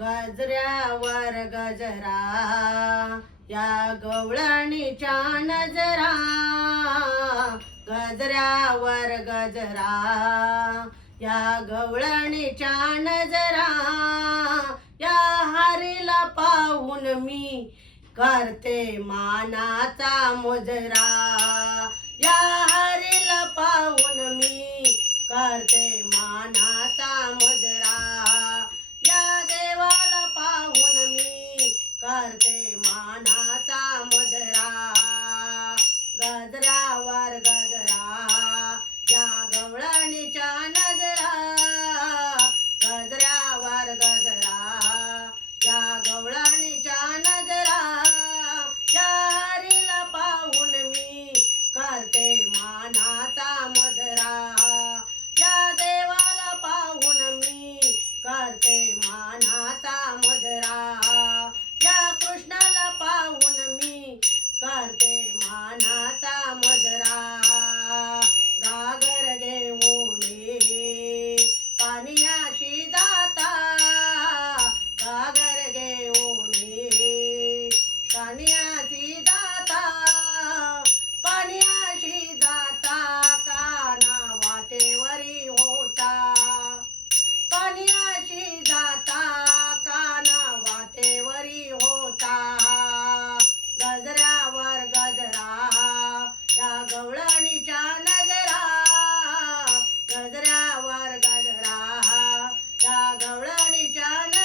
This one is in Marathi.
गजऱ्यावर गजरा या गवळणीच्या नजरा. गजऱ्यावर गजरा या गवळणीच्या नजरा. या हारीला पाहून मी करते मानाचा मुजरा. या हारीला पाहून मी करते मानाचा मानाचा मुजरा गजरावर गजरा ta जाना